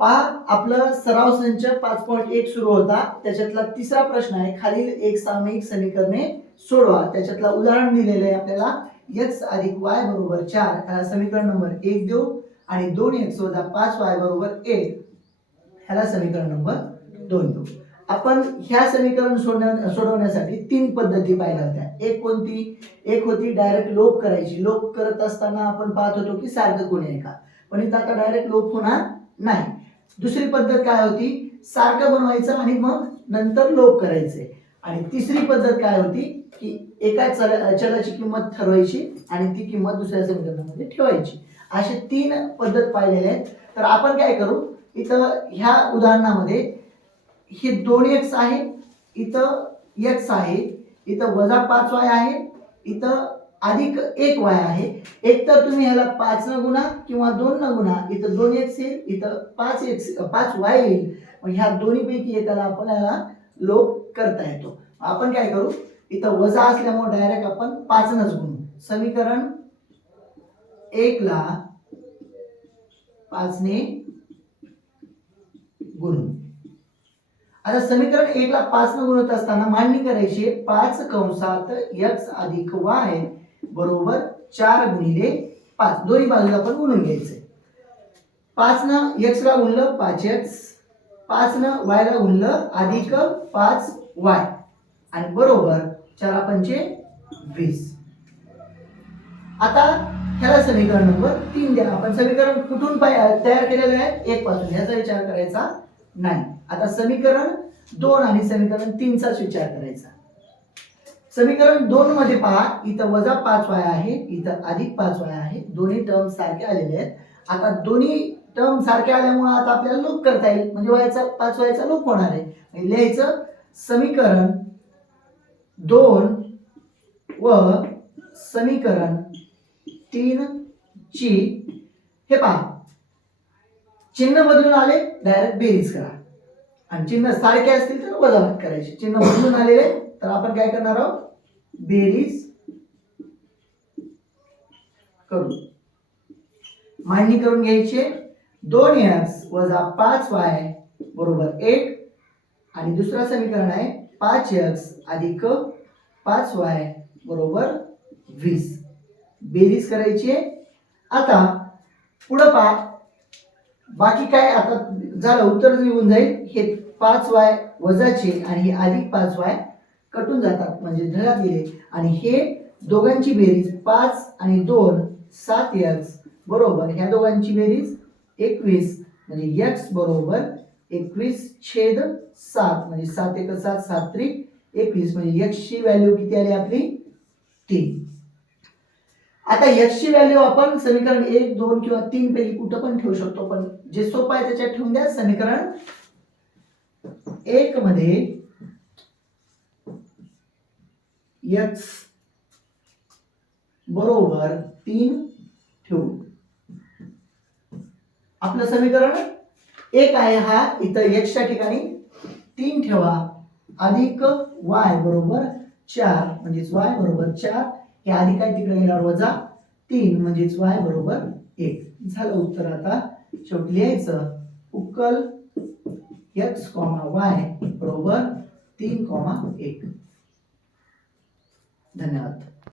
पहा आपलं सराव संच पाच पॉईंट एक सुरू होता. त्याच्यातला तिसरा प्रश्न आहे खालील एक सामायिक समीकरणे सोडवा. त्याच्यातला उदाहरण दिलेलं आहे आपल्याला. एक्स अधिक वाय बरोबर चार. ह्याला समीकरण नंबर एक देऊ. आणि दोन एक्स वजा पाच वाय बरोबर एक. ह्याला समीकरण नंबर दोन देऊ. आपण ह्या समीकरण सोडण्या सोडवण्यासाठी तीन पद्धती पाहिल्या होत्या. एक कोणती? एक होती डायरेक्ट लोप करायची. लोप करत असताना आपण पाहत होतो की सारखं कोणी आहे का? पण इथं आता डायरेक्ट लोप होणार नाही. दुसरी पद्धत काय होती? सारखं बनवायचं आणि मग नंतर लोप करायचे. आणि तिसरी पद्धत काय होती? की एका चल चलाची किंमत ठरवायची आणि ती किंमत दुसऱ्या समीकरणामध्ये ठेवायची. असे तीन पद्धत पाहिलेले आहेत. तर आपण काय करू? इथं ह्या उदाहरणामध्ये हे दोन एक्स आहे इथं एक्स आहे इथं वजा पाच वाय आहे इथं अधिक एक वाय आहे. एक तर तुम्ही ह्याला पाच न गुणा किंवा दोन न गुणा इथं दोन एक्स येईल इथं पाच एक्स पाच वाय येईल. मग ह्या दोन्हीपैकी एकाला आपल्याला लोप करता येतो. आपण काय करू? इथं वजा असल्यामुळे डायरेक्ट आपण पाचनच गुणू. समीकरण एकला पाचने गुणू. आता समीकरण एकला पाच न गुणत असताना मांडणी करायची पाच कंसात एक्स अधिक वाय बरोबर चार गुणिले पाच. दोन्ही बाजूला आपण गुणून घ्यायचंय. पाच न एक्सला गुणलं पाच एक्स. पाच न वायला गुणलं अधिक पाच वाय. आणि बरोबर चार पंचे वीस. आता ह्याला समीकरण नंबर तीन द्या. आपण समीकरण कुठून पाय- तयार केलेलं आहे? एक पासून. ह्याचा विचार करायचा नाही. आता समीकरण दोन आणि समीकरण तीनचाच विचार करायचा. समीकरण दोन मध्ये पहा. इथं वजा पाच वाय आहे इथं अधिक पाच वाय आहे. दोन्ही टर्म सारखे आलेले आहेत. आता दोन्ही टर्म सारखे आल्यामुळे आता आपल्याला लूप करता येईल. म्हणजे व्हायचा पाच व्हायचा लूप होणार आहे. म्हणजे लिहायचं समीकरण दोन व समीकरण तीन ची हे पहा. चिन्ह बदलून आले डायरेक्ट बेरीज करा. आणि चिन्ह सारखे असतील तर वजाबाकी करायची. चिन्ह बदलून आलेले तर आपण काय करणार आहोत? बेरीज करू. मांडणी करून घ्यायची दोन एक्स वजा पाच वाय बरोबर एक आणि दुसरा समीकरण आहे पाच एक्स अधिक पाच वाय बरोबर वीस. बेरीज करायची. आहे आता पुढं पहा. बाकी काय आता झालं? उत्तर लिहून जाईल. हे पाच वाय वजाचे आणि हे अधिक पाच वाय कटून जातात म्हणजे ढळा गेले आणि हे दोघांची बेरीज पाच आणि दोन सात यक्स बरोबर. ह्या दोघांची बेरीज एकवीस म्हणजे यक्स बरोबर एकवीस छेद सात म्हणजे सात एक सात सात त्रिक एकवीस. म्हणजे यक्सची व्हॅल्यू किती आली आपली? तीन. आता यक्सची व्हॅल्यू आपण समीकरण एक दोन किंवा तीन पैकी कुठं पण ठेवू शकतो पण जे सोपं आहे त्याच्यात ठेवून द्या. समीकरण एक मध्ये एक्स बरोबर तीन ठेवू. आपलं समीकरण एक आहे हा इथं एक्सच्या ठिकाणी तीन ठेवा. अधिक वाय बरोबर चार म्हणजेच वाय बरोबर चार हे अधिक आहे तिकडे गेल्यावर वजा तीन म्हणजेच वाय बरोबर एक. झालं उत्तर आता. शेवटी लिहायचं उकल एक्स कॉमा वाय बरोबर तीन कॉमा एक. धन्यवाद.